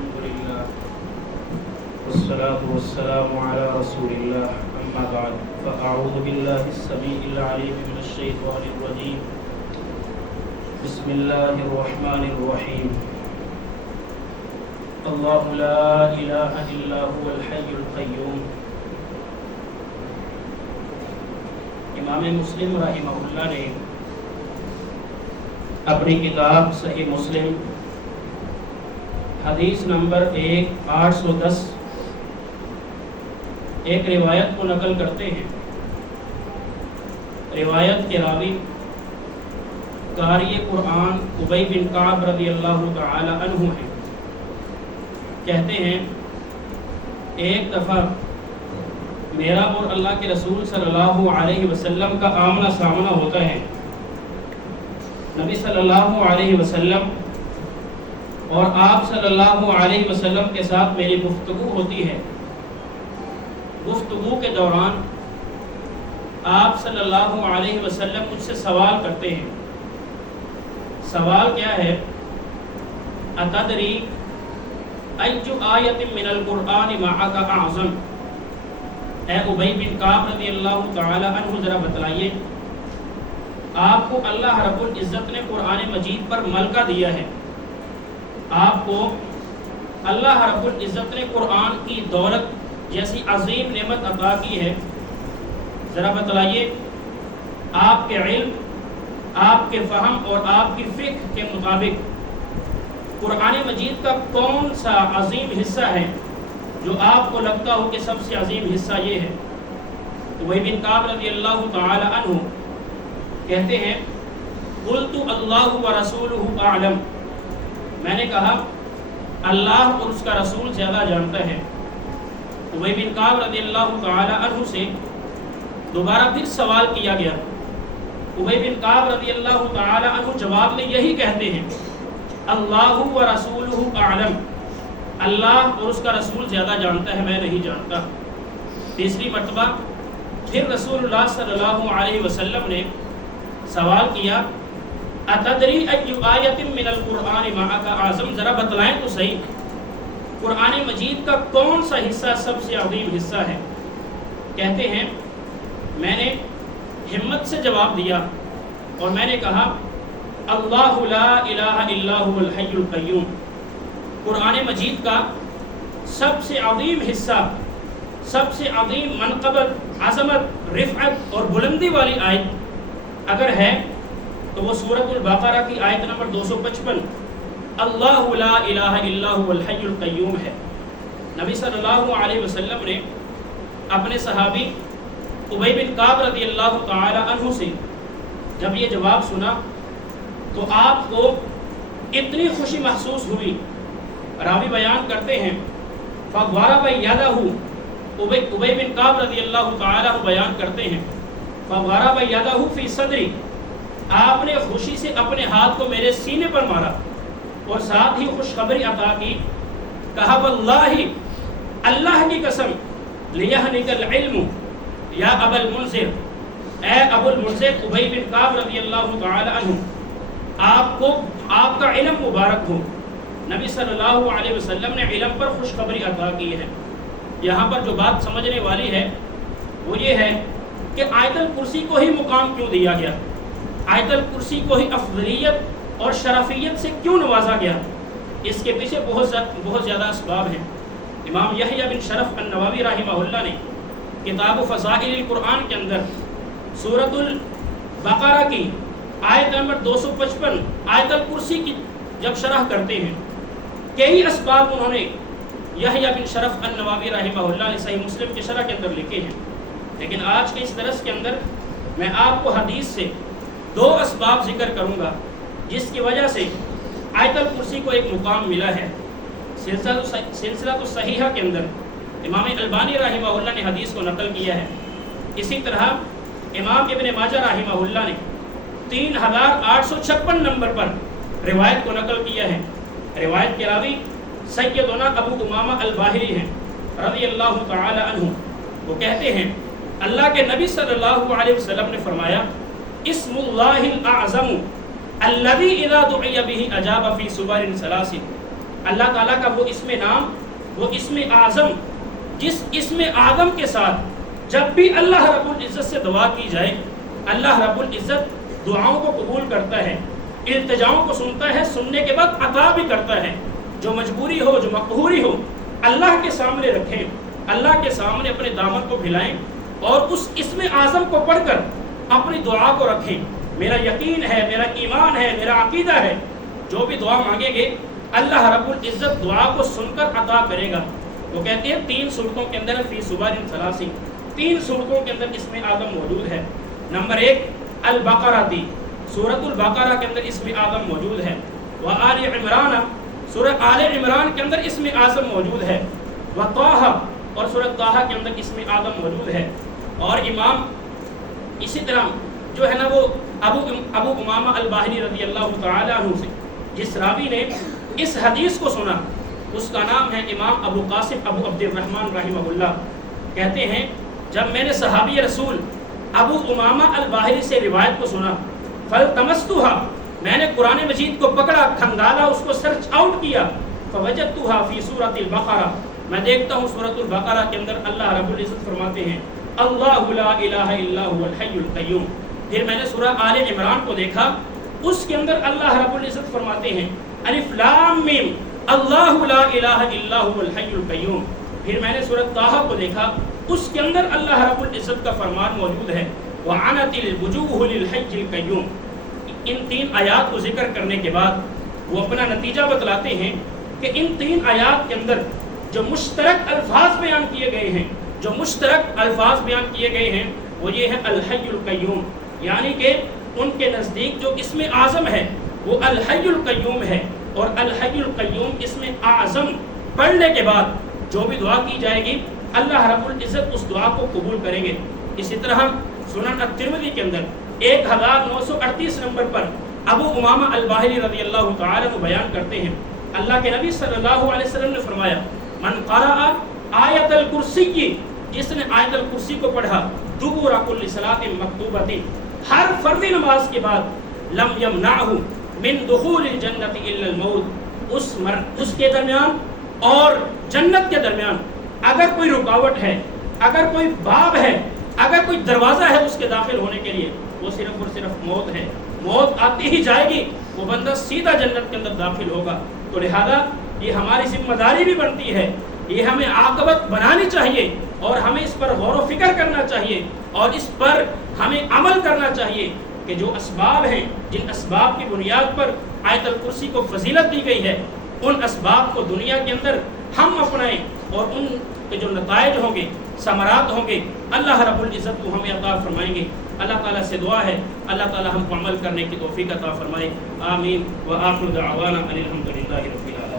الحمد لله والصلاة والسلام على رسول الله أما بعد فأعوذ بالله السميع العليم من الشيطان الرجيم بسم الله الرحمن الرحيم الله لا إله إلا هو الحي القيوم امام مسلم رحمہ اللہ نے اپنی کتاب صحیح مسلم حدیث نمبر 1810 ایک روایت کو نقل کرتے ہیں۔ روایت کے راوی قاری قرآن ابی بن کعب رضی اللہ تعالی عنہ ہیں۔ کہتے ہیں ایک دفعہ میرا اور اللہ کے رسول صلی اللہ علیہ وسلم کا آمنا سامنا ہوتا ہے۔ نبی صلی اللہ علیہ وسلم اور آپ صلی اللہ علیہ وسلم کے ساتھ میری گفتگو ہوتی ہے۔ گفتگو کے دوران آپ صلی اللہ علیہ وسلم مجھ سے سوال کرتے ہیں۔ سوال کیا ہے؟ اتدری ایّ آیۃ من القرآن معک اعظم؟ اے ابی بن کعب رضی اللہ تعالی عنہ ذرا بتلائیے، آپ کو اللہ رب العزت نے قرآن مجید پر ملکہ دیا ہے، آپ کو اللہ رب العزت نے قرآن کی دولت جیسی عظیم نعمت عطا کی ہے، ذرا بتلائیے آپ کے علم، آپ کے فہم اور آپ کی فقہ کے مطابق قرآن مجید کا کون سا عظیم حصہ ہے جو آپ کو لگتا ہو کہ سب سے عظیم حصہ یہ ہے؟ ابی بن کعب رضی اللہ تعالی عنہ کہتے ہیں قلت اللہ ورسولہ اعلم، میں نے کہا اللہ اور اس کا رسول زیادہ جانتا ہے۔ ابی بن کعب رضی اللہ تعالی عنہ سے دوبارہ پھر سوال کیا گیا۔ ابی بن کعب رضی اللہ تعالی عنہ جواب میں یہی کہتے ہیں اللہ ورسولہ اعلم، اللہ اور اس کا رسول زیادہ جانتا ہے، میں نہیں جانتا۔ تیسری مرتبہ پھر رسول اللہ صلی اللہ علیہ وسلم نے سوال کیا اتدری ایّ آیۃ من القرآن معک اعظم؟ ذرا بتلائیں تو صحیح قرآن مجید کا کون سا حصہ سب سے عظیم حصہ ہے؟ کہتے ہیں میں نے ہمت سے جواب دیا اور میں نے کہا اللہ لا الہ الا هو الحی القیوم۔ قرآن مجید کا سب سے عظیم حصہ، سب سے عظیم منقبت، عظمت، رفعت اور بلندی والی آیت اگر ہے تو وہ سورۃ البقرہ کی آیت نمبر 255 اللہ لا الہ الا هو الحی القیوم ہے۔ نبی صلی اللہ علیہ وسلم نے اپنے صحابی ابی بن کعب رضی اللہ تعالی عنہ سے جب یہ جواب سنا تو آپ کو اتنی خوشی محسوس ہوئی، راوی بیان کرتے ہیں فضرب یدہ، ابی بن کعب رضی اللہ تعالی عنہ بیان کرتے ہیں فضرب یدہ فی صدری، آپ نے خوشی سے اپنے ہاتھ کو میرے سینے پر مارا اور ساتھ ہی خوشخبری عطا کی، کہا واللہ، اللہ کی قسم، لیہنک العلم یا ابا المنذر، اے ابو المنذر ابی بن کعب رضی اللہ تعالی عنہ، آپ کا علم مبارک ہو۔ نبی صلی اللہ علیہ وسلم نے علم پر خوشخبری عطا کی ہے۔ یہاں پر جو بات سمجھنے والی ہے وہ یہ ہے کہ آیت الکرسی کو ہی مقام کیوں دیا گیا، آیت الکرسی کو ہی افضلیت اور شرفیت سے کیوں نوازا گیا؟ اس کے پیچھے بہت زیادہ اسباب ہیں۔ امام یحییٰ بن شرف النووی رحمہ اللہ نے کتاب فضائل القرآن کے اندر سورۃ البقرہ کی آیت نمبر 255 آیت الکرسی کی جب شرح کرتے ہیں، کئی اسباب انہوں نے یحییٰ بن شرف النووی رحمہ اللہ نے صحیح مسلم کی شرح کے اندر لکھے ہیں، لیکن آج کے اس درس کے اندر میں آپ کو حدیث سے 2 اسباب ذکر کروں گا جس کی وجہ سے آیت الکرسی کو ایک مقام ملا ہے۔ سلسلہ صحیحہ کے اندر امام البانی رحمہ اللہ نے حدیث کو نقل کیا ہے۔ اسی طرح امام ابن ماجہ رحمہ اللہ نے 3856 نمبر پر روایت کو نقل کیا ہے۔ روایت کے راوی سیدنا ابو امامہ الباہلی ہیں رضی اللہ تعالی عنہ، وہ کہتے ہیں اللہ کے نبی صلی اللہ علیہ وسلم نے فرمایا اسم اللہ الاعظم الذي اذا دعی به اجاب فی سور ثلاث، اللہ تعالیٰ کا وہ اسم نام، وہ اسم اعظم، جس اسم اعظم کے ساتھ جب بھی اللہ رب العزت سے دعا کی جائے اللہ رب العزت دعاؤں کو قبول کرتا ہے، التجاؤں کو سنتا ہے، سننے کے بعد عطا بھی کرتا ہے۔ جو مجبوری ہو، جو مقہوری ہو، اللہ کے سامنے رکھیں، اللہ کے سامنے اپنے دامن کو پھیلائیں اور اس اسم اعظم کو پڑھ کر اپنی دعا کو رکھیں۔ میرا یقین ہے، میرا ایمان ہے، میرا عقیدہ ہے، جو بھی دعا مانگیں گے اللہ رب العزت دعا کو سن کر عطا کرے گا۔ وہ کہتے ہیں 3 صورتوں کے اندر فی سور ثلاث، 3 صورتوں کے اندر اسم اعظم موجود ہے۔ نمبر 1 البقرہ تھی، سورۃ البقرہ کے اندر اسم اعظم موجود ہے۔ وآل عمران، سورہ آل عمران کے اندر اسم اعظم موجود ہے۔ وطٰہ، اور سورۃ طٰہ کے اندر اسم اعظم موجود ہے۔ اور امام اسی طرح جو ہے نا وہ ابو امامہ الباہلی رضی اللہ تعالی عنہ سے جس راوی نے اس حدیث کو سنا اس کا نام ہے امام ابو قاسم ابو عبد الرحمن رحمہ اللہ، کہتے ہیں جب میں نے صحابی رسول ابو امامہ الباہلی سے روایت کو سنا فَالْتَمَسْتُهَا، میں نے قرآن مجید کو پکڑا، کھنگالا، اس کو سرچ آؤٹ کیا، فَوَجَدْتُهَا فِي سُورَةِ الْبَقَرَةِ، میں دیکھتا ہوں سورۃ البقرہ کے اندر اللہ رب العزت فرماتے ہیں اللہ لا الہ الا هو الحی القیوم۔ پھر میں نے سورہ آل عمران کو دیکھا، اس کے اندر اللہ رب العزت فرماتے ہیں الف لام میم اللہ لا الہ الا هو الحی القیوم۔ پھر میں نے سورۃ طٰہ کو دیکھا، اس کے اندر اللہ رب العزت کا فرمان موجود ہے وعنت الوجوہ للحی القیوم۔ ان 3 آیات کو ذکر کرنے کے بعد وہ اپنا نتیجہ بتلاتے ہیں کہ ان 3 آیات کے اندر جو مشترک الفاظ بیان کیے گئے ہیں، جو مشترک الفاظ بیان کیے گئے ہیں وہ یہ ہے الحی القیوم، یعنی کہ ان کے نزدیک جو اسم اعظم ہے وہ الحی القیوم ہے، اور الحی القیوم اسم اعظم پڑھنے کے بعد جو بھی دعا کی جائے گی اللہ رب العزت اس دعا کو قبول کریں گے۔ اسی طرح سنن الترمذی کے اندر 1938 نمبر پر ابو امامہ الباہلی رضی اللہ تعالی عنہ بیان کرتے ہیں اللہ کے نبی صلی اللہ علیہ وسلم نے فرمایا من قرأ آیت الکرسی، جس نے آیت الکرسی کو پڑھا دبر کل صلاۃ مکتوبۃ، ہر فرض نماز کے بعد لم یمنعہ من دخول الجنۃ الا الموت، اس کے درمیان اور جنت کے درمیان اگر کوئی رکاوٹ ہے، اگر کوئی باب ہے، اگر کوئی دروازہ ہے اس کے داخل ہونے کے لیے، وہ صرف اور صرف موت ہے۔ موت آتی ہی جائے گی، وہ بندہ سیدھا جنت کے اندر داخل ہوگا۔ تو لہذا یہ ہماری ذمہ داری بھی بنتی ہے، یہ ہمیں عاقبت بنانی چاہیے اور ہمیں اس پر غور و فکر کرنا چاہیے اور اس پر ہمیں عمل کرنا چاہیے کہ جو اسباب ہیں، جن اسباب کی بنیاد پر آیت الکرسی کو فضیلت دی گئی ہے، ان اسباب کو دنیا کے اندر ہم اپنائیں اور ان کے جو نتائج ہوں گے، ثمرات ہوں گے، اللہ رب العزت کو ہمیں عطا فرمائیں گے۔ اللہ تعالیٰ سے دعا ہے اللہ تعالیٰ ہم کو عمل کرنے کی توفیق عطا فرمائے۔ آمین۔ وآخر دعوانا ان الحمد للہ رب العالمین۔